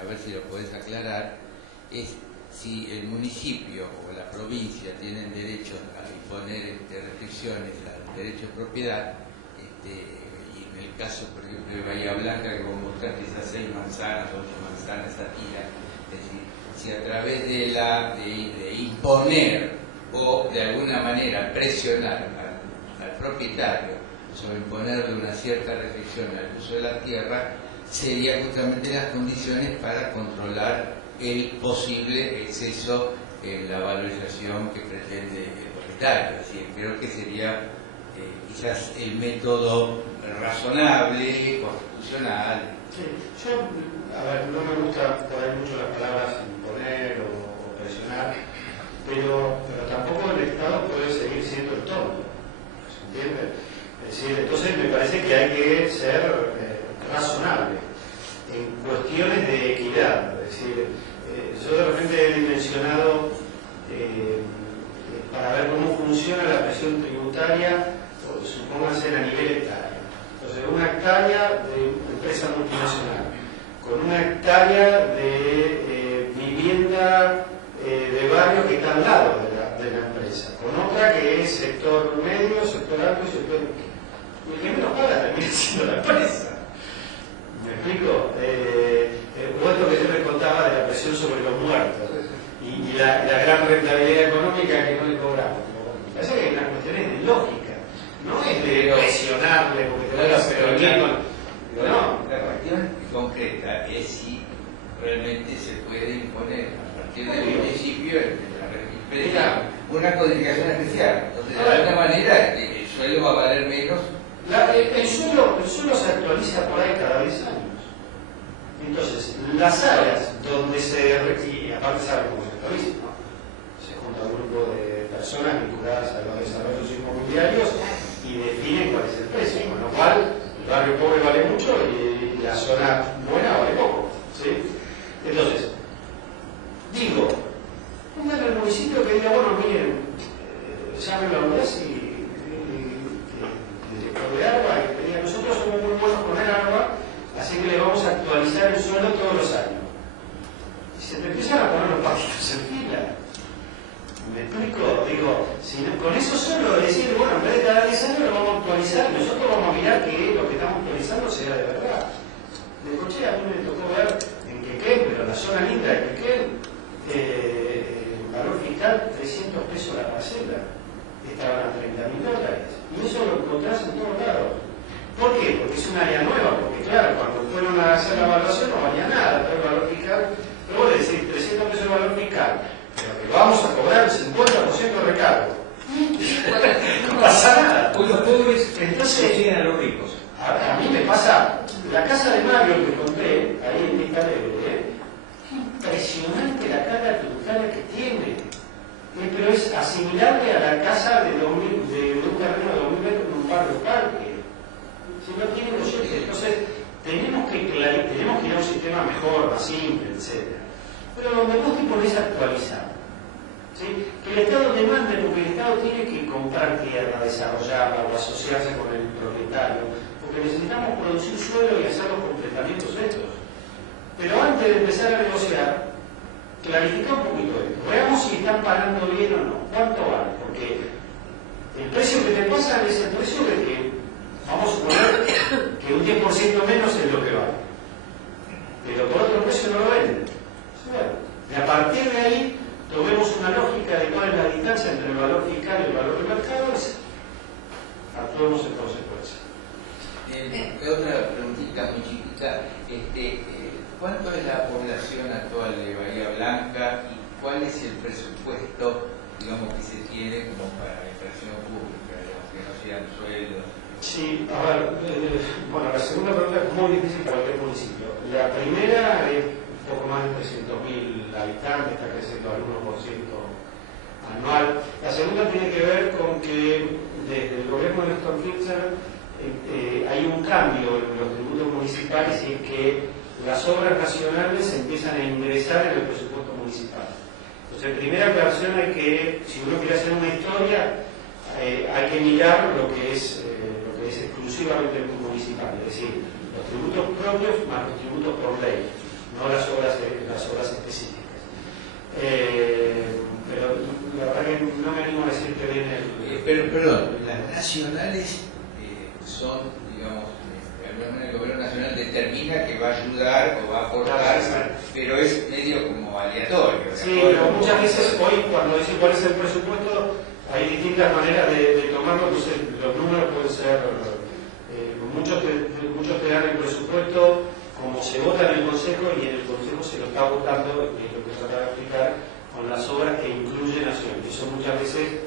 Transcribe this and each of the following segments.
a ver si lo podés aclarar, es si el municipio o la provincia tienen derecho a imponer restricciones al derecho de propiedad, y en el caso, por ejemplo, de Bahía Blanca, que vos mostraste esas 6 manzanas, 8 manzanas, esa tira, es decir, si a través de imponer o de alguna manera presionar al propietario sobre imponerle una cierta restricción al uso de la tierra, sería justamente las condiciones para controlar el posible exceso en la valorización que pretende el propietario. Es decir, creo que sería quizás el método razonable, constitucional. Sí, yo, a ver, no me gusta poner mucho las palabras imponer o presionar, pero tampoco el Estado puede seguir siendo el tonto, ¿se entiende? Es decir, entonces me parece que hay que ser razonable en cuestiones de equidad. Es decir, yo de repente he dimensionado para ver cómo funciona la presión tributaria, supónganse a nivel hectárea. Entonces, una hectárea de empresa multinacional, con una hectárea de vivienda de barrio que está al lado de la empresa, con otra que es sector medio, sector alto y sector... Y el que menos paga termina siendo la empresa. ¿Me explico? O esto que yo les contaba de la presión sobre los muertos y la gran rentabilidad económica que no le cobramos. Me parece que hay unas cuestiones de lógica, no es de presionarle porque te vas a hacer la cuestión concreta es si realmente se puede imponer a partir del municipio una codificación especial. Entonces, de alguna manera, el suelo va a valer menos. El suelo se actualiza por ahí cada 10 años. Entonces, las áreas donde se requiere, aparte saben cómo se actualiza, ¿no? Se junta un grupo de personas vinculadas a los desarrollos inmobiliarios y definen cuál es el precio, con lo cual el barrio pobre vale mucho y la zona buena vale poco, ¿sí? Entonces, digo, pónganle al municipio que diga, bueno, miren, llamen a la UNES y de agua y que diga, nosotros somos muy buenos con el agua, así que le vamos a actualizar el suelo todos los años. Y se te empiezan a poner los patitos en fila. ¿Me explico? Digo, si no, con eso solo decir, bueno, en vez de cada 10 años lo vamos a actualizar, nosotros vamos a mirar que lo que estamos actualizando sea de verdad. De coche a mí me tocó ver en Quequén, pero en la zona linda de Quequén, el valor fiscal, 300 pesos la parcela, estaban a $30.000. Y eso lo encontrás en todos lados. ¿Por qué? Porque es un área nueva, porque claro, cuando fueron a hacer la evaluación no valía nada, todo el valor fiscal, pero vos le decís 300 pesos de valor fiscal, pero que vamos a cobrar el 50% de recargo. No pasa nada. Pues los pobres entonces siguen a los ricos. A mí me pasa, la casa de Mario que compré, ahí en Vista Alegre, impresionante la carga tributaria que tiene. Pero es asimilable a la casa de un terreno de 2000 metros en un barrio parque. Si no tiene proyectos, entonces tenemos que ir a un sistema mejor, más simple, etc. Pero donde vos te ponés a actualizar, ¿sí? Que el Estado demande, porque el Estado tiene que comprar tierra, desarrollarla o asociarse con el propietario, porque necesitamos producir suelo y hacer los completamientos estos. Pero antes de empezar a negociar, clarifica un poquito esto. Veamos si están pagando bien o no. ¿Cuánto vale? Porque el precio que te pasan es el precio de que, vamos a suponer que un 10% menos es lo que vale. Pero por otro precio no lo venden. Y a partir de ahí, tomemos una lógica de cuál es la distancia entre el valor fiscal y el valor del mercado y actuemos en consecuencia. Otra preguntita muy chiquita. ¿Cuánto es la población actual de Bahía Blanca y cuál es el presupuesto, digamos, que se tiene como para la inversión pública, digamos, que no sean sueldos? Sí, a ver, bueno, la segunda pregunta es muy difícil para cualquier municipio. La primera es un poco más de 300.000 habitantes, está creciendo al 1% anual. La segunda tiene que ver con que desde el gobierno de Néstor Kirchner hay un cambio en los tributos municipales y es que las obras nacionales empiezan a ingresar en el presupuesto municipal. Entonces, primera aclaración es que si uno quiere hacer una historia, hay que mirar lo que es exclusivamente municipal, es decir, los tributos propios más los tributos por ley, no las obras nacionales son, digamos, de alguna manera el gobierno nacional determina que va a ayudar o va a aportar, pero es medio como aleatorio. Sí, pero muchas veces hoy cuando dicen cuál es el presupuesto, hay distintas maneras de tomarlo, entonces los números pueden ser, muchos te dan el presupuesto como se vota en el Consejo y en el Consejo se lo está votando, y es lo que trataba de explicar, con las obras que incluyen Nación. Eso muchas veces,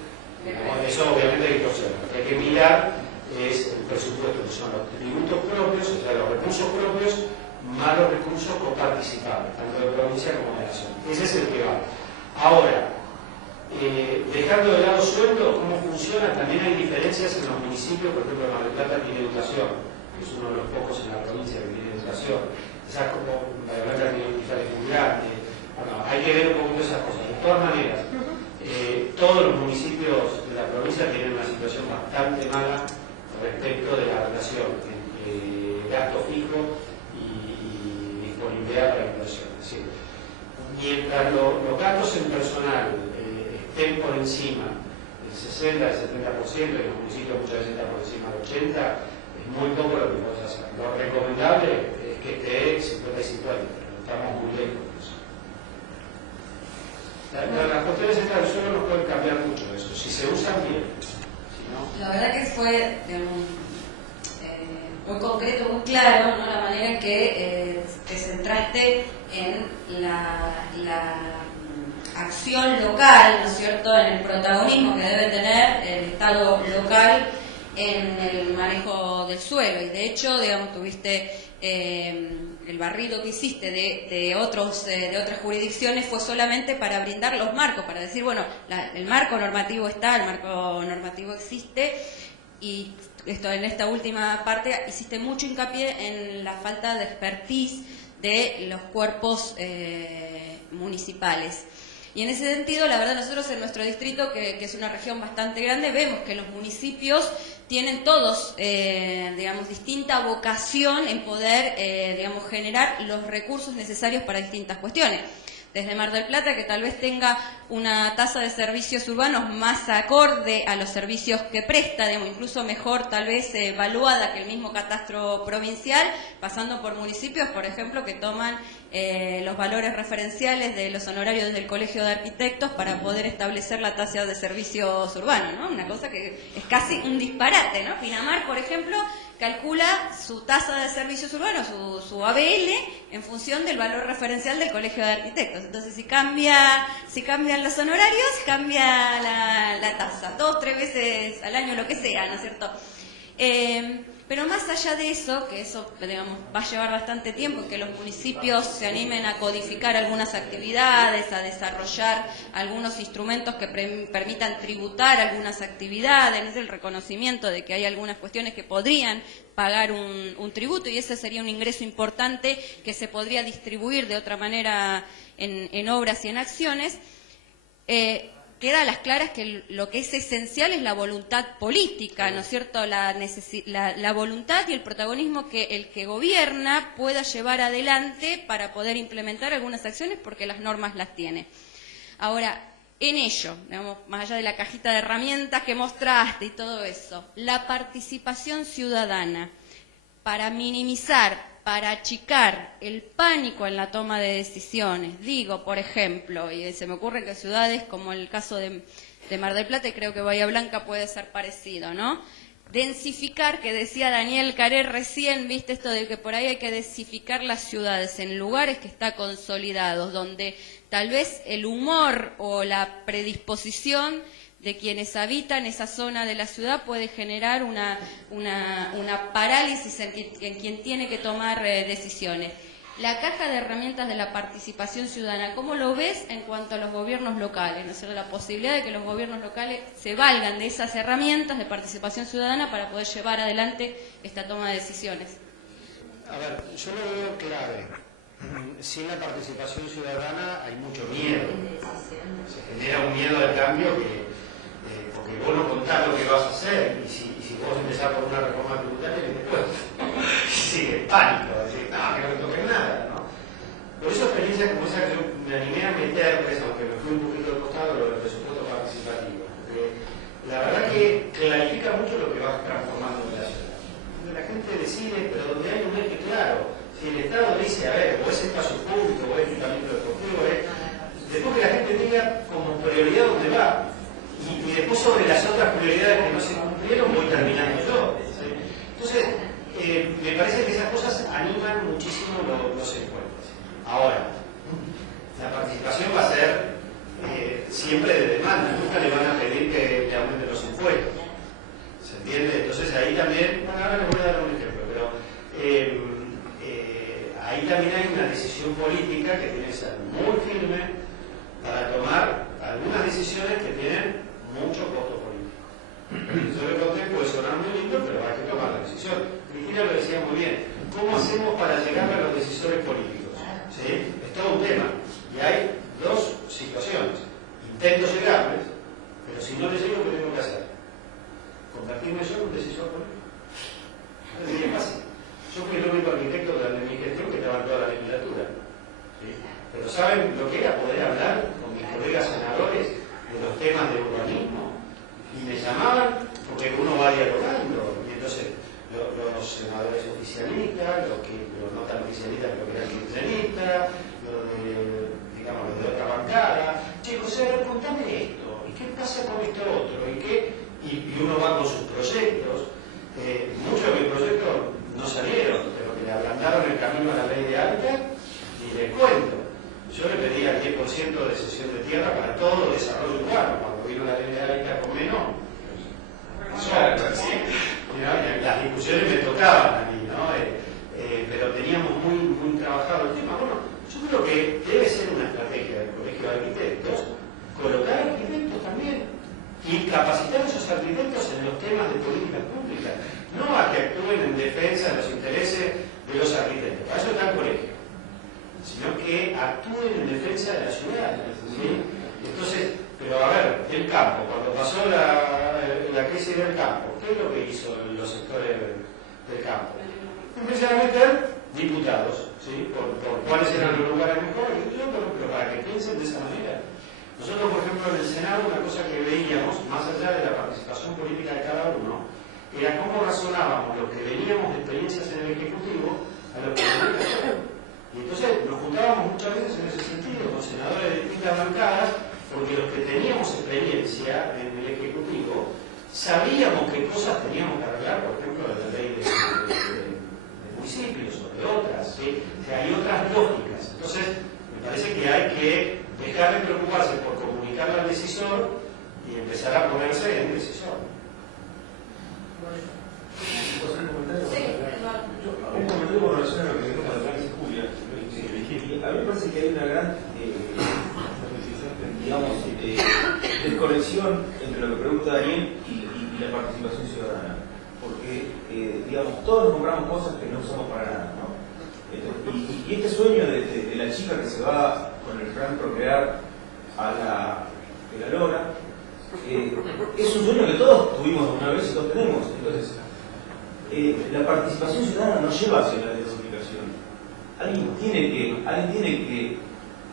eso obviamente hay que observar. Lo que hay que mirar es el presupuesto, que son los tributos propios, o sea, los recursos propios, más los recursos coparticipables, tanto de provincia como de Nación. Ese es el que va. Ahora, dejando de lado sueldo, ¿cómo funciona? También hay diferencias en los municipios, por ejemplo, Mar del Plata tiene educación, que es uno de los pocos en la provincia que tiene educación, quizás como Mar del Plata tiene hospitales muy grandes, bueno, hay que ver un poquito esas cosas. De todas maneras, todos los municipios de la provincia tienen una situación bastante mala respecto de la relación entre gasto fijo y disponibilidad para la inversión. Es decir, mientras los gastos en personal estén por encima del 60, del 70%, y los municipios muchas veces están por encima del 80%, es muy poco lo que podemos hacer. Lo recomendable es que esté 50 y 50, pero estamos muy lejos de eso. Las cuestiones estas del suelo no pueden cambiar mucho eso, si se usan bien. Si no... La verdad que fue, digamos, muy concreto, muy claro, ¿no? La manera en que te centraste en la acción local, ¿no es cierto?, en el protagonismo que debe tener el Estado local en el manejo del suelo. Y de hecho, digamos, tuviste el barrido que hiciste de otras jurisdicciones fue solamente para brindar los marcos, para decir, bueno, el marco normativo está, el marco normativo existe, y en esta última parte hiciste mucho hincapié en la falta de expertise de los cuerpos municipales. Y en ese sentido, la verdad, nosotros en nuestro distrito, que es una región bastante grande, vemos que los municipios tienen todos, digamos, distinta vocación en poder, digamos, generar los recursos necesarios para distintas cuestiones. Desde Mar del Plata, que tal vez tenga una tasa de servicios urbanos más acorde a los servicios que presta, digamos, incluso mejor tal vez evaluada que el mismo catastro provincial, pasando por municipios, por ejemplo, que toman los valores referenciales de los honorarios del Colegio de Arquitectos para poder establecer la tasa de servicios urbanos, ¿no? Una cosa que es casi un disparate, ¿no? Pinamar, por ejemplo, calcula su tasa de servicios urbanos, su ABL, en función del valor referencial del Colegio de Arquitectos. Entonces, si cambian los honorarios, cambia la tasa, 2, 3 veces al año, lo que sea, ¿no es cierto? Pero más allá de eso, que eso, digamos, va a llevar bastante tiempo, que los municipios se animen a codificar algunas actividades, a desarrollar algunos instrumentos que permitan tributar algunas actividades, es el reconocimiento de que hay algunas cuestiones que podrían pagar un tributo, y ese sería un ingreso importante que se podría distribuir de otra manera en obras y en acciones. Queda a las claras que lo que es esencial es la voluntad política, ¿no es cierto? La voluntad y el protagonismo que el que gobierna pueda llevar adelante para poder implementar algunas acciones, porque las normas las tiene. Ahora, en ello, digamos, más allá de la cajita de herramientas que mostraste y todo eso, la participación ciudadana para minimizar, para achicar el pánico en la toma de decisiones. Digo, por ejemplo, y se me ocurre que ciudades como el caso de Mar del Plata, y creo que Bahía Blanca puede ser parecido, ¿no? Densificar, que decía Daniel Caré recién, viste esto de que por ahí hay que densificar las ciudades en lugares que están consolidados, donde tal vez el humor o la predisposición de quienes habitan esa zona de la ciudad puede generar una parálisis en quien tiene que tomar decisiones. La caja de herramientas de la participación ciudadana, ¿cómo lo ves en cuanto a los gobiernos locales? ¿No es cierto? La posibilidad de que los gobiernos locales se valgan de esas herramientas de participación ciudadana para poder llevar adelante esta toma de decisiones. A ver, yo lo veo clave. Sin la participación ciudadana hay mucho miedo. Se genera un miedo al cambio porque vos no contás lo que vas a hacer, y si vos empezás por una reforma tributaria, después sigue pánico, decir, no, que no me toquen nada, ¿no? Por eso experiencias como esa que yo me animé a meter, aunque me fui un poquito al costado, lo del presupuesto participativo, porque la verdad que clarifica marca mucho lo que va transformando la ciudad. Donde la gente decide, pero donde hay un eje claro. Si el Estado dice, a ver, o es espacio público, o es equipamiento deportivo, después que la gente tenga como prioridad dónde va. Y después sobre las otras prioridades que no se cumplieron voy terminando yo. ¿Sí? Entonces, me parece que esas cosas animan muchísimo los encuentros. Ahora, la participación va a ser siempre de demanda, nunca le van a pedir que aumenten los impuestos. ¿Se entiende? Entonces ahí también, bueno, ahora les voy a dar un ejemplo, pero ahí también hay una decisión política que tiene que ser muy firme para tomar algunas decisiones que tienen mucho costo político. Yo le conté, puede sonar muy lindo, pero hay que tomar la decisión. Cristina lo decía muy bien. ¿Cómo hacemos para llegar a los decisores políticos? ¿Sí? Es todo un tema. Y hay dos situaciones. Intento llegarles, pero si no les llego, ¿qué tengo que hacer? Convertirme yo en un decisor político. Es bien fácil. Yo fui el único arquitecto de mi gestión que estaba en toda la legislatura. ¿Sí? Pero ¿saben lo que era poder hablar con mis colegas senadores de los temas de urbanismo? Y me llamaban porque uno va dialogando. Y entonces los senadores oficialistas, los no tan oficialistas, pero que eran kirchneristas, los de otra bancada. Che, José, a ver, contame esto. ¿Y qué pasa con esto otro? Y uno va con sus proyectos. Muchos de mis proyectos no salieron, pero que le ablandaron el camino a la ley de hábitat, y les cuento. Yo le pedía el 10% de cesión de tierra para todo desarrollo urbano, cuando vino la ley de hábitat con menos. Las discusiones me tocaban a mí, ¿no? Pero teníamos muy trabajado el tema. Bueno, yo creo que debe ser una estrategia del Colegio de Arquitectos colocar arquitectos también y capacitar a esos arquitectos en los temas de políticas públicas, no a que actúen en defensa de los intereses de los arquitectos, para eso está el colegio, sino que actúen en defensa de la ciudad. ¿Sí? Entonces, pero a ver, el campo, cuando pasó la crisis del campo, ¿qué es lo que hizo los sectores del campo? Empezaron a meter diputados, ¿sí? por cuáles eran los lugares mejores, pero para que piensen de esa manera. Nosotros, por ejemplo, en el Senado, una cosa que veíamos, más allá de la participación política de cada uno, era cómo razonábamos lo que veníamos de experiencias en el Ejecutivo a lo que veníamos de hacer. Y entonces nos juntábamos muchas veces en ese sentido con senadores de distintas bancadas, porque los que teníamos experiencia en el Ejecutivo sabíamos qué cosas teníamos que arreglar, por ejemplo, de la ley de municipios o de otras, ¿sí? O sea, hay otras lógicas. Entonces, me parece que hay que dejar de preocuparse por comunicarle al decisor y empezar a ponerse en decisor. Un comentario con relación a lo que dijo la Julia. A mí me parece que hay una gran desconexión entre lo que pregunta Daniel y la participación ciudadana. Porque, todos nos compramos cosas que no usamos para nada, ¿no? Y este sueño de la chica que se va con el plan Procrear a la lona, es un sueño que todos tuvimos una vez y todos tenemos. Entonces, la participación ciudadana nos lleva hacia la desubicación. Alguien tiene que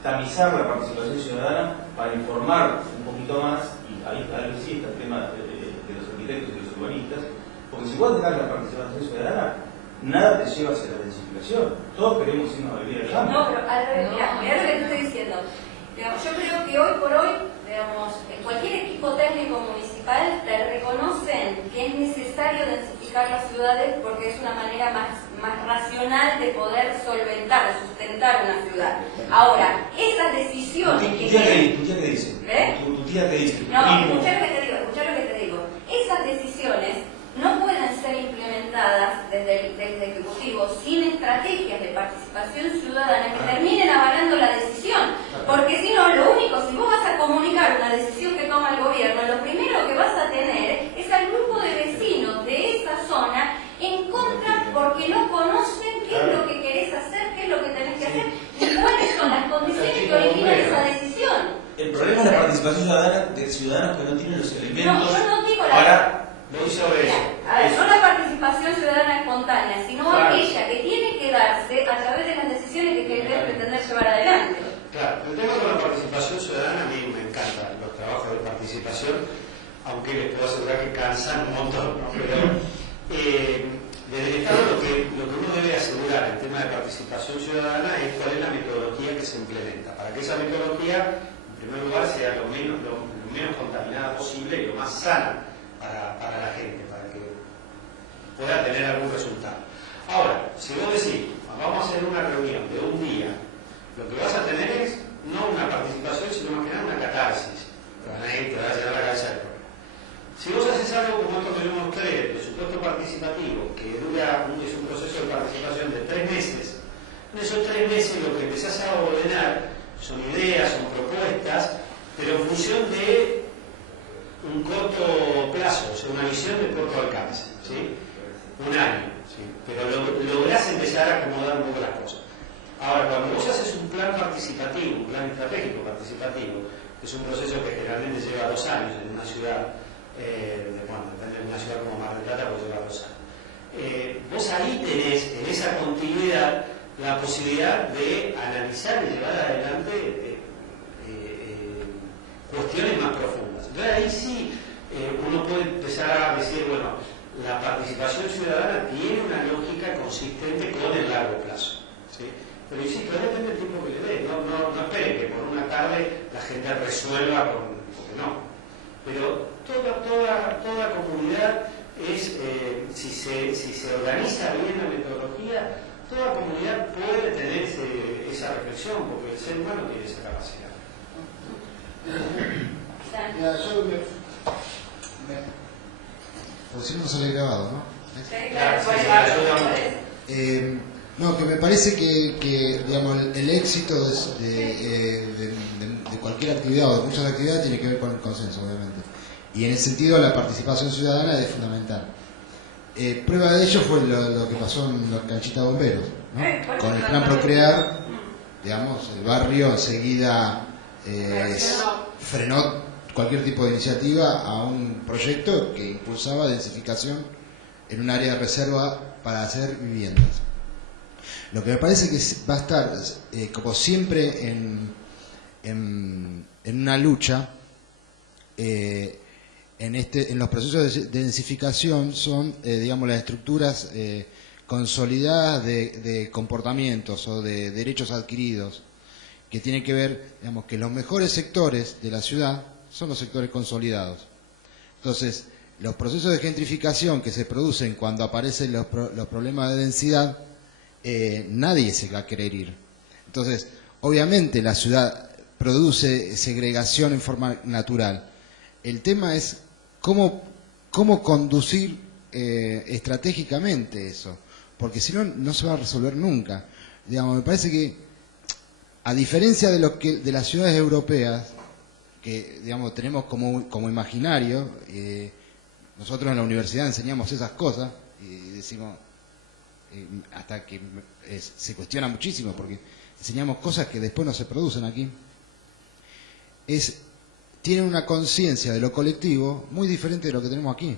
tamizar la participación ciudadana para informar un poquito más, y ahí sí está el tema de los arquitectos y los urbanistas, porque si vos dejas la participación ciudadana, nada te lleva hacia la densificación. Todos queremos irnos a vivir al campo. No, pero al revés, mirá lo que te estoy diciendo. Yo creo que hoy por hoy, en cualquier equipo técnico municipal te reconocen que es necesario densificar las ciudades porque es una manera más racional de poder solventar, sustentar una ciudad. Ahora, esas decisiones ¿Tu tía qué dice? ¿Tu tía qué dice? No, escuchá lo que te digo. Esas decisiones no pueden ser implementadas desde el Ejecutivo sin estrategias de participación ciudadana que terminen avalando la decisión. Porque si no, lo único, si vos vas a comunicar una decisión que toma el gobierno, lo primero que vas a tener es al grupo de vecinos de esa zona en contra porque no conocen qué es lo que querés hacer, qué es lo que tenés que hacer y cuáles son las condiciones que originan esa decisión. El problema es la participación ciudadana de ciudadanos que no tienen los elementos No, yo no digo para... A ver, no la participación ciudadana espontánea, sino aquella que tiene que darse a través de las decisiones que querés pretender llevar adelante. Claro, el tema con la participación ciudadana a mí me encanta los trabajos de participación, aunque les puedo asegurar que cansan un montón, ¿no? Pero desde el Estado lo que uno debe asegurar en tema de participación ciudadana es cuál es la metodología que se implementa, para que esa metodología, en primer lugar, sea lo menos contaminada posible y lo más sana para la gente, para que pueda tener algún resultado. Ahora, si vos decís, vamos a hacer una reunión de un día, lo que vas a tener es no una participación, sino más que nada una catarsis. Te van a ir, te van a llenar la cabeza del problema. Si vos haces algo como esto que yo mostré, el presupuesto participativo, que es un proceso de participación de 3 meses, en esos 3 meses lo que empezás a ordenar son ideas, son propuestas, pero en función de un corto plazo, o sea, una visión de corto alcance, ¿sí? Un año, ¿sí? Pero lográs empezar a acomodar un poco las cosas. Ahora, cuando vos haces un plan participativo, un plan estratégico participativo, que es un proceso que generalmente lleva 2 años en una ciudad, depende de una ciudad como Mar del Plata, pues lleva 2 años. Vos ahí tenés, en esa continuidad, la posibilidad de analizar y llevar adelante cuestiones más profundas. Entonces ahí sí uno puede empezar a decir, bueno, la participación ciudadana tiene una lógica consistente con el largo plazo, ¿sí? Pero insisto, depende del tiempo que le dé. No espere que por una tarde la gente resuelva, porque no. Pero toda comunidad es, si se organiza bien la metodología, toda comunidad puede tener esa reflexión, porque el ser humano tiene esa capacidad. Mira, yo por si no sale grabado, ¿no? No, que me parece que digamos, el éxito de cualquier actividad o de muchas actividades tiene que ver con el consenso, obviamente. Y en ese sentido la participación ciudadana es fundamental. Prueba de ello fue lo que pasó en los Canchita Bomberos, ¿no? Con el plan Procrear, digamos, el barrio enseguida frenó cualquier tipo de iniciativa a un proyecto que impulsaba densificación en un área de reserva para hacer viviendas. Lo que me parece que va a estar, como siempre, en una lucha, en los procesos de densificación son, digamos, las estructuras consolidadas de comportamientos o de derechos adquiridos, que tienen que ver, digamos, que los mejores sectores de la ciudad son los sectores consolidados. Entonces, los procesos de gentrificación que se producen cuando aparecen los problemas de densidad, nadie se va a querer ir. Entonces, obviamente la ciudad produce segregación en forma natural. El tema es cómo conducir estratégicamente eso, porque si no, no se va a resolver nunca. Digamos, me parece que, a diferencia de las ciudades europeas, que digamos tenemos como imaginario, nosotros en la universidad enseñamos esas cosas y decimos, hasta que se cuestiona muchísimo porque enseñamos cosas que después no se producen aquí, tienen una conciencia de lo colectivo muy diferente de lo que tenemos aquí.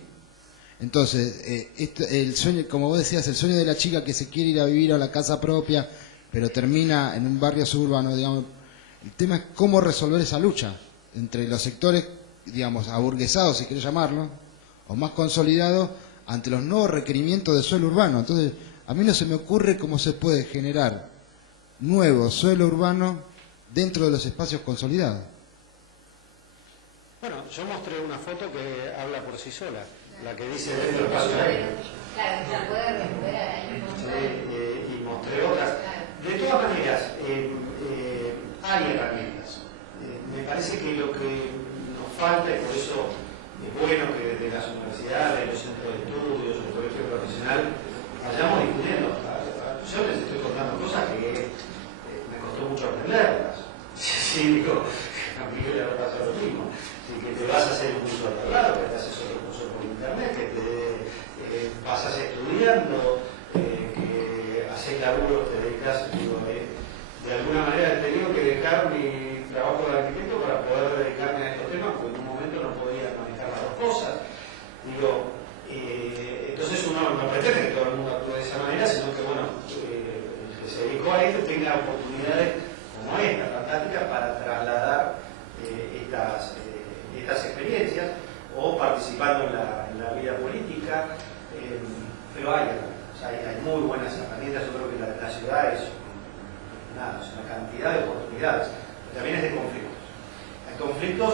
Entonces, el sueño, como vos decías, el sueño de la chica que se quiere ir a vivir a la casa propia, pero termina en un barrio suburbano, digamos, el tema es cómo resolver esa lucha entre los sectores, digamos, aburguesados, si querés llamarlo, o más consolidados, ante los nuevos requerimientos de suelo urbano. Entonces, a mí no se me ocurre cómo se puede generar nuevo suelo urbano dentro de los espacios consolidados. Bueno, yo mostré una foto que habla por sí sola, la que dice dentro del espacio aéreo. Claro, la puede recuperar ahí. Y mostré otras. De todas maneras, hay herramientas. Me parece que lo que nos falta, y por eso es bueno que desde las universidades, los centros de estudios, el colegio profesional, vayamos discutiendo. Yo les estoy contando cosas que me costó mucho aprenderlas. Sí, digo, a mí le va a pasar lo mismo. Que te vas a hacer un curso al lado, que te haces otro curso por internet, que te pasas estudiando, que haces laburo, te dedicas, digo, de alguna manera he tenido que dejar mi trabajo de arquitecto para poder dedicarme a estos temas, porque en un momento no podía manejar las dos cosas. Digo, entonces uno no pretende que todo el mundo actúe de esa manera, sino que, bueno, el que se dedicó a esto tenga oportunidades como esta, fantástica, para trasladar estas experiencias o cantidad de oportunidades, pero también es de conflictos. Hay conflictos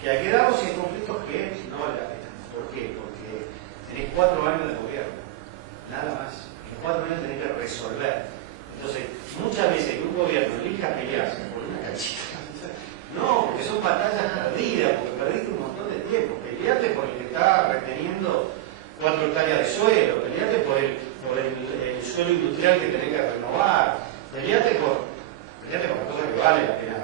que hay que darlos y hay conflictos que no vale la pena. ¿Por qué? Porque tenés 4 años de gobierno, nada más. En 4 años tenés que resolver. Entonces, muchas veces que un gobierno elija pelearse por una cachita, no, porque son batallas perdidas, porque perdiste un montón de tiempo. Pelearte por el que está reteniendo 4 hectáreas de suelo, pelearte por el suelo industrial que tenés que renovar, pelearte por las cosas que vale la pena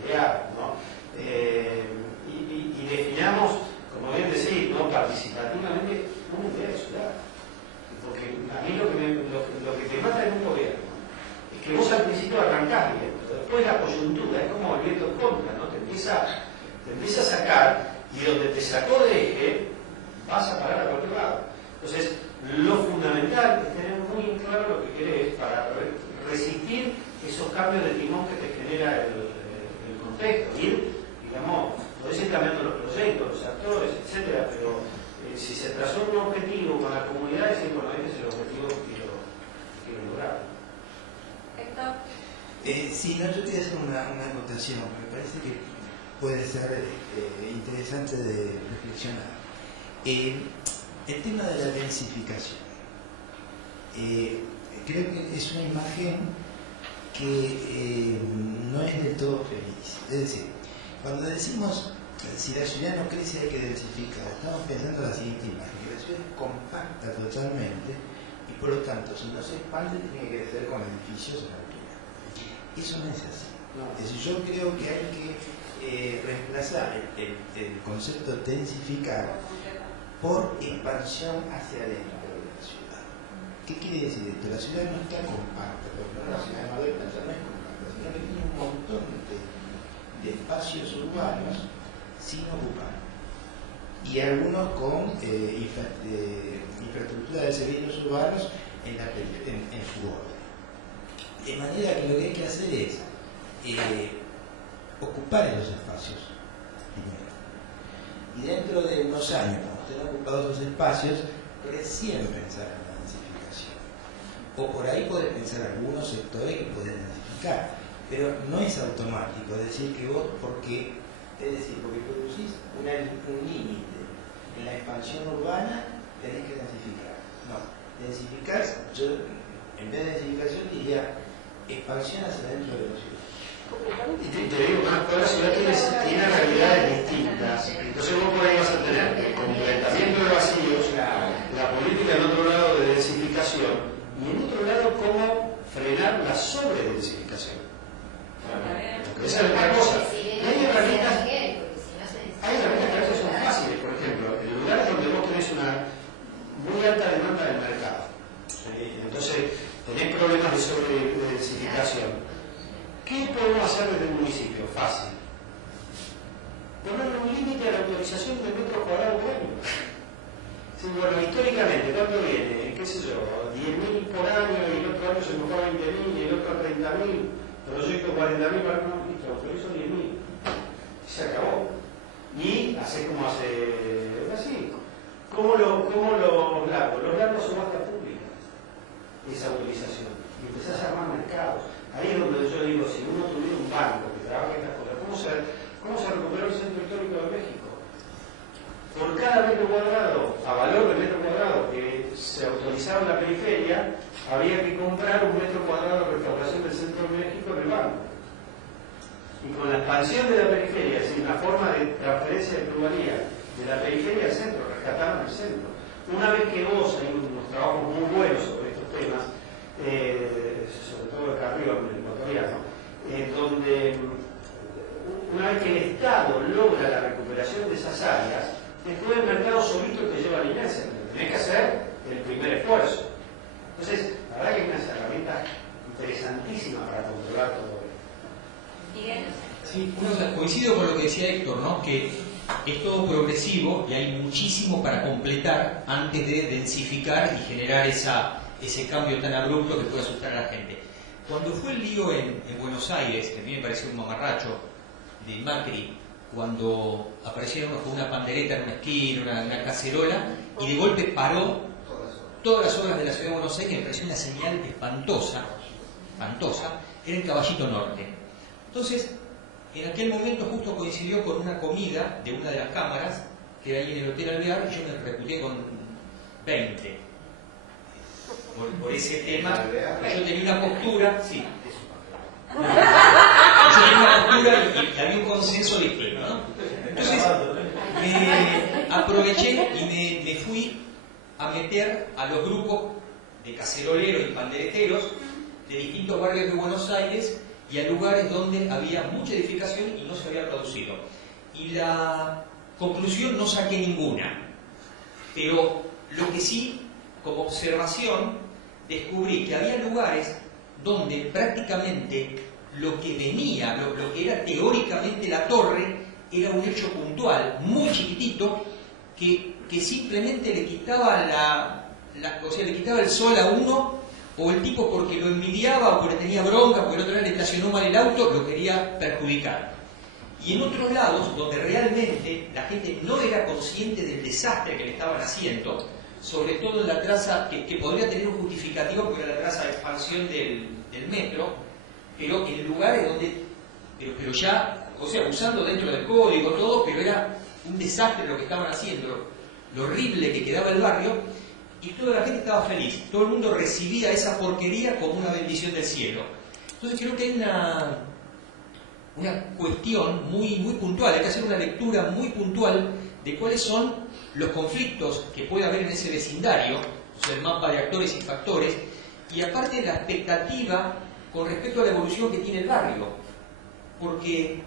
pelear, ¿no? Y definamos, como bien decís, ¿no? Participativamente una idea de ciudad. Porque a mí lo que te mata en un gobierno es que vos al principio arrancás bien, pero después la coyuntura es como el viento en contra, ¿no? Te empieza a sacar y donde te sacó de eje vas a parar a cualquier lado. Entonces, lo fundamental es tener muy claro lo que querés para resistir esos cambios de timón que te genera el contexto. Ir, digamos, podés ir cambiando los proyectos, los actores, etcétera, pero si se trazó un objetivo con la comunidad, es decir, bueno, este es el objetivo que quiero lograr. Héctor. Sí, no, yo quería hacer una anotación, me parece que puede ser interesante de reflexionar. El tema de la densificación. Creo que es una imagen que no es del todo feliz. Es decir, cuando decimos si la ciudad no crece hay que densificar, estamos pensando en la siguiente imagen, que la ciudad es compacta totalmente y por lo tanto si no se expande tiene que crecer con edificios en altura. Eso no es así. Es decir, yo creo que hay que reemplazar el concepto de densificar por expansión hacia adentro de la ciudad. ¿Qué quiere decir esto? La ciudad no está compacta, porque la ciudad de Madrid no es compacta, la ciudad tiene un montón de espacios urbanos sin ocupar y algunos con infraestructura de servicios urbanos en su orden. De manera que lo que hay que hacer es ocupar esos espacios primero. Y dentro de unos años, cuando estén ocupados esos espacios, recién pensar en la densificación. O por ahí poder pensar algunos sectores que pueden densificar. Pero no es automático decir que vos, porque producís un límite en la expansión urbana, tenés que densificar. No, densificar, yo en vez de densificación diría expansión hacia dentro de la ciudad. Y te digo más, cada ciudad tiene realidades distintas. Entonces vos por ahí vas a tener el completamiento de vacíos, la política en otro lado de densificación, y en otro lado cómo frenar la sobredensificación. Esa es otra cosa. Hay herramientas que a veces son fáciles, por ejemplo, en lugares donde vos tenés una muy alta demanda del mercado, entonces tenés problemas de sobredensificación. ¿Qué podemos hacer desde el municipio? Fácil. Ponerle un límite a la autorización de metros cuadrados por año. Sí, bueno, históricamente, ¿cuánto viene? ¿Qué sé yo? 10.000 por año y el otro año se nos va 20.000 y el otro 30.000. Proyecto 40.000 para no, listo, autorizo 10.000. Se acabó. Y hace como hace así. ¿Cómo los largos? Los largos son subasta pública. Esa autorización. Y empezás a armar mercados. Ahí es donde yo digo, si uno tuviera un banco que trabaja en estas cosas, ¿cómo se recuperó el centro histórico de México? Por cada metro cuadrado, a valor de metro cuadrado que se autorizaba en la periferia, había que comprar un metro cuadrado de restauración del centro de México en el banco. Y con la expansión de la periferia, es decir, una forma de transferencia de pluralidad de la periferia al centro, rescataron el centro. Una vez que vos, hay unos trabajos muy buenos sobre estos temas, sobre todo acá arriba con el ecuatoriano, donde una vez que el Estado logra la recuperación de esas áreas, después el mercado solito te lleva a la inercia, tenés que hacer el primer esfuerzo. Entonces, la verdad que hay unas herramientas interesantísimas para controlar todo esto. Miguel. Sí, coincido con lo que decía Héctor, ¿no? Que es todo progresivo y hay muchísimo para completar antes de densificar y generar ese cambio tan abrupto que puede asustar a la gente. Cuando fue el lío en Buenos Aires, que a mí me pareció un mamarracho de Macri, cuando aparecieron con una pandereta en una esquina, una cacerola, y de golpe paró todas las obras de la ciudad de Buenos Aires, que me pareció una señal espantosa, era en Caballito Norte. Entonces, en aquel momento justo coincidió con una comida de una de las cámaras, que era ahí en el Hotel Alvear, y yo me reputé con 20. Por ese tema, yo tenía una postura, sí. Yo tenía una postura y había un consenso legítimo, ¿no? Entonces, aproveché y me fui a meter a los grupos de caceroleros y pandereteros de distintos barrios de Buenos Aires y a lugares donde había mucha edificación y no se había producido. Y la conclusión no saqué ninguna, pero lo que sí, como observación, descubrí que había lugares donde prácticamente lo que venía, lo que era teóricamente la torre, era un hecho puntual, muy chiquitito, que simplemente le quitaba o sea, le quitaba el sol a uno, o el tipo porque lo envidiaba o porque tenía bronca, porque el otro día le estacionó mal el auto, lo quería perjudicar. Y en otros lados, donde realmente la gente no era consciente del desastre que le estaban haciendo, sobre todo en la traza, que podría tener un justificativo porque era la traza de expansión del metro, pero en lugares donde, pero ya, o sea, usando dentro del código todo, pero era un desastre lo que estaban haciendo, lo horrible que quedaba el barrio, y toda la gente estaba feliz, todo el mundo recibía esa porquería como una bendición del cielo. Entonces creo que hay una cuestión muy puntual, hay que hacer una lectura muy puntual de cuáles son los conflictos que puede haber en ese vecindario, o sea, el mapa de actores y factores, y aparte la expectativa con respecto a la evolución que tiene el barrio, porque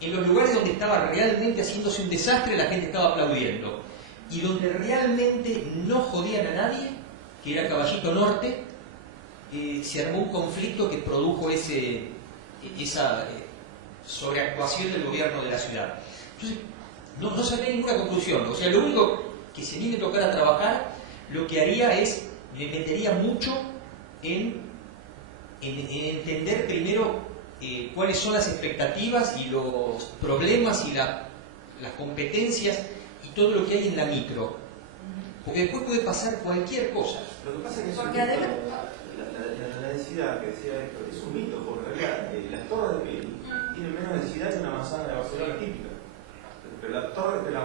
en los lugares donde estaba realmente haciéndose un desastre la gente estaba aplaudiendo, y donde realmente no jodían a nadie, que era Caballito Norte, se armó un conflicto que produjo esa sobreactuación del gobierno de la ciudad. Entonces, no saqué ninguna conclusión. O sea, lo único que si a mí me tocara trabajar, lo que haría es, me metería mucho en entender primero cuáles son las expectativas y los problemas y las competencias y todo lo que hay en la micro. Porque después puede pasar cualquier cosa. Lo que pasa es que Porque además... la densidad que decía esto es un mito, porque en realidad las torres de Peli tienen menos densidad que una manzana de Barcelona típica. Pero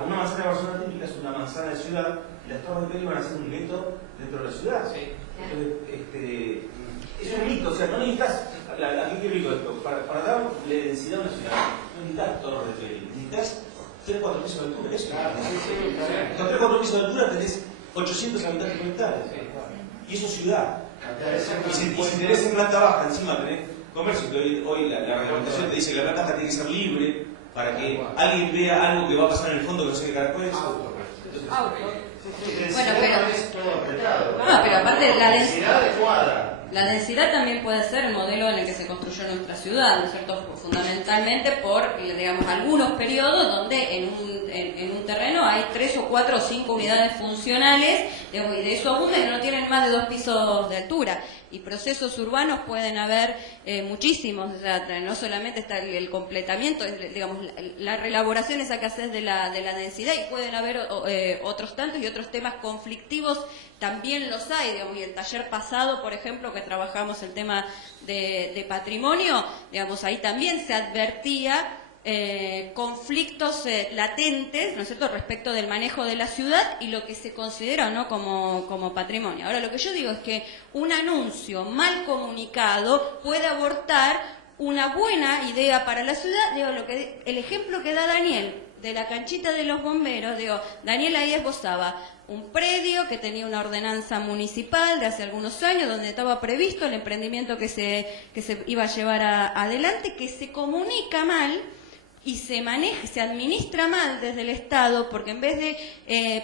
una manzana de Barcelona típica es una manzana de ciudad y las torres de Peli van a ser un gueto dentro de la ciudad. Sí. Entonces, es un mito, o sea, no necesitas, aquí te digo esto, para darle densidad a una ciudad, no necesitas torres de Peli, necesitas 3-4 pisos de altura, eso. Con 3-4 pisos de altura tenés 800 habitantes por hectárea. Y eso es ciudad. Y si tenés en planta baja, encima tenés comercio, que hoy la reglamentación te dice que la planta baja tiene que ser libre para que alguien vea algo que va a pasar en el fondo que no sé qué carajo es. Bueno, pero aparte la densidad también puede ser el modelo en el que se construyó nuestra ciudad, ¿no es cierto? Fundamentalmente por, digamos, algunos periodos donde en un terreno hay 3 o 4 o 5 unidades funcionales, digamos, y de eso abunda que no tienen más de 2 pisos de altura. Y procesos urbanos pueden haber muchísimos, o sea, no solamente está el completamiento, digamos, la reelaboración esa que haces de la densidad, y pueden haber otros tantos y otros temas conflictivos también los hay, digamos, y el taller pasado, por ejemplo, que trabajamos el tema de patrimonio, digamos, ahí también se advertía conflictos latentes, ¿no es cierto?, respecto del manejo de la ciudad y lo que se considera, ¿no?, como patrimonio. Ahora, lo que yo digo es que un anuncio mal comunicado puede abortar una buena idea para la ciudad. Digo, el ejemplo que da Daniel de la canchita de los bomberos, digo, Daniel ahí esbozaba un predio que tenía una ordenanza municipal de hace algunos años donde estaba previsto el emprendimiento que se iba a llevar adelante, que se comunica mal y se maneja, se administra mal desde el Estado, porque en vez de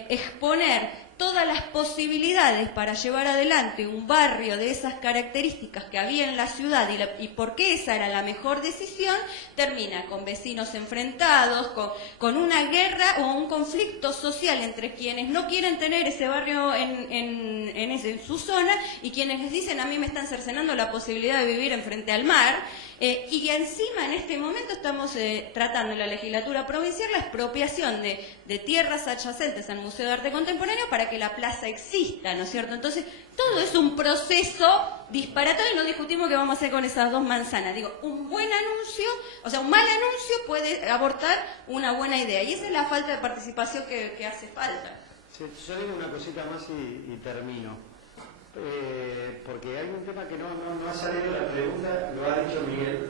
exponer todas las posibilidades para llevar adelante un barrio de esas características que había en la ciudad y por qué esa era la mejor decisión, termina con vecinos enfrentados, con una guerra o un conflicto social entre quienes no quieren tener ese barrio en su zona y quienes les dicen: a mí me están cercenando la posibilidad de vivir enfrente al mar. Y encima en este momento estamos tratando en la legislatura provincial la expropiación de tierras adyacentes al Museo de Arte Contemporáneo para que que la plaza exista, ¿no es cierto? Entonces, todo es un proceso disparatado y no discutimos qué vamos a hacer con esas dos manzanas. Digo, un buen anuncio, o sea, un mal anuncio puede abortar una buena idea. Y esa es la falta de participación que hace falta. Sí, yo digo una cosita más y termino. Porque hay un tema que no ha salido la pregunta, lo ha dicho Miguel.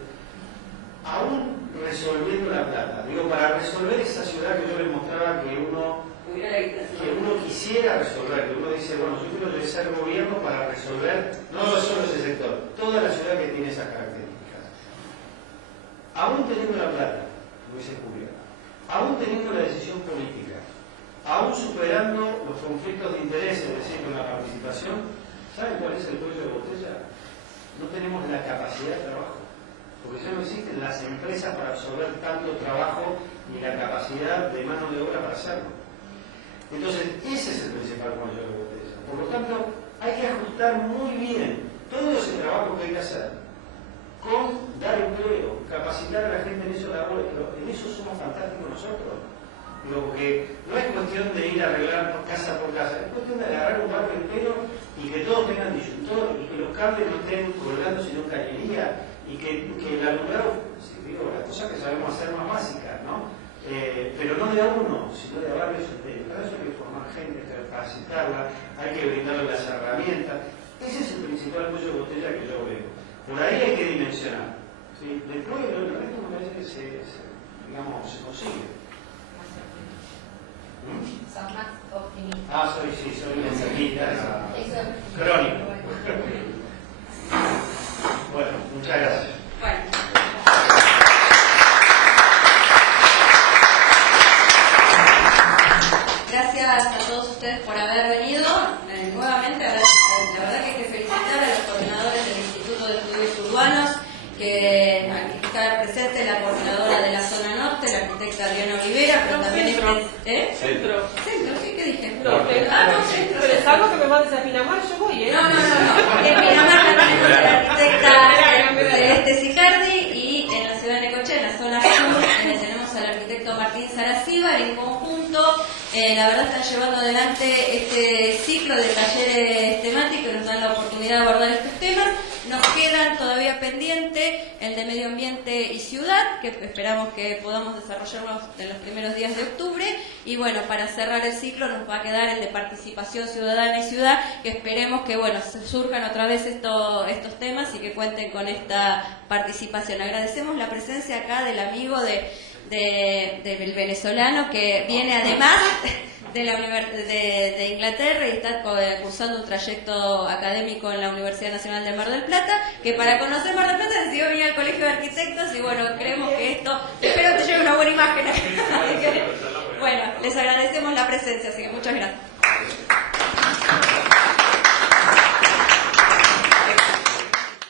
Aún resolviendo La Plata, digo, para resolver esa ciudad que yo les mostraba que uno quisiera resolver, que uno dice, bueno, yo quiero ser gobierno para resolver no solo ese sector, toda la ciudad que tiene esas características. Aún teniendo La Plata, lo dice Julia, aún teniendo la decisión política, aún superando los conflictos de interés, es decir, con la participación, ¿saben cuál es el cuello de botella? No tenemos la capacidad de trabajo. Porque ya no existen las empresas para absorber tanto trabajo ni la capacidad de mano de obra para hacerlo. Entonces, ese es el principal cuello de botella. Por lo tanto, hay que ajustar muy bien todo ese trabajo que hay que hacer con dar empleo, capacitar a la gente en esos labores, pero en eso somos fantásticos nosotros. Digo, porque no es cuestión de ir a arreglar casa por casa, es cuestión de agarrar un barrio entero y que todos tengan disyuntor y que los cables no estén colgando sino en cañería. Y que el alumbrado, digo, las cosas que sabemos hacer más básicas, ¿no? Pero no de a uno, sino de a varios enteros. Para eso hay que formar gente, hay que capacitarla, hay que brindarle las herramientas. Ese es el principal cuello de botella que yo veo. Por ahí hay que dimensionar. ¿Sí? Después, el resto me parece que se consigue. Sos más optimista. Soy mensajista, crónico. Bueno, muchas gracias. Bueno. Gracias a todos ustedes por haber venido. Nuevamente, la verdad que hay que felicitar a los coordinadores del Instituto de Estudios Urbanos, que aquí está presente la coordinadora de la zona norte, la arquitecta Diana Olivera, pero también Centro. Centro, ¿qué dije? No, Centro. pero es algo que me mandes a Pinamar, yo voy, ¿eh? No. En Pinamar la tenemos a la arquitecta Celeste Sicardi y en la ciudad de Necochea, en la zona sur, tenemos al arquitecto Martín Saracíbar. En conjunto, la verdad están llevando adelante este ciclo de talleres temáticos que nos dan la oportunidad de abordar estos temas. Nos quedan todavía pendientes el de medio ambiente y ciudad, que esperamos que podamos desarrollarlos en los primeros días de octubre. Y bueno, para cerrar el ciclo nos va a quedar el de participación ciudadana y ciudad, que esperemos que surjan otra vez estos temas y que cuenten con esta participación. Agradecemos la presencia acá del amigo del venezolano que viene además de Inglaterra y está cursando un trayecto académico en la Universidad Nacional de Mar del Plata, que para conocer Mar del Plata decidió venir al Colegio de Arquitectos y bueno, creemos que esto, espero que te lleve una buena imagen. Bueno, les agradecemos la presencia, así que muchas gracias.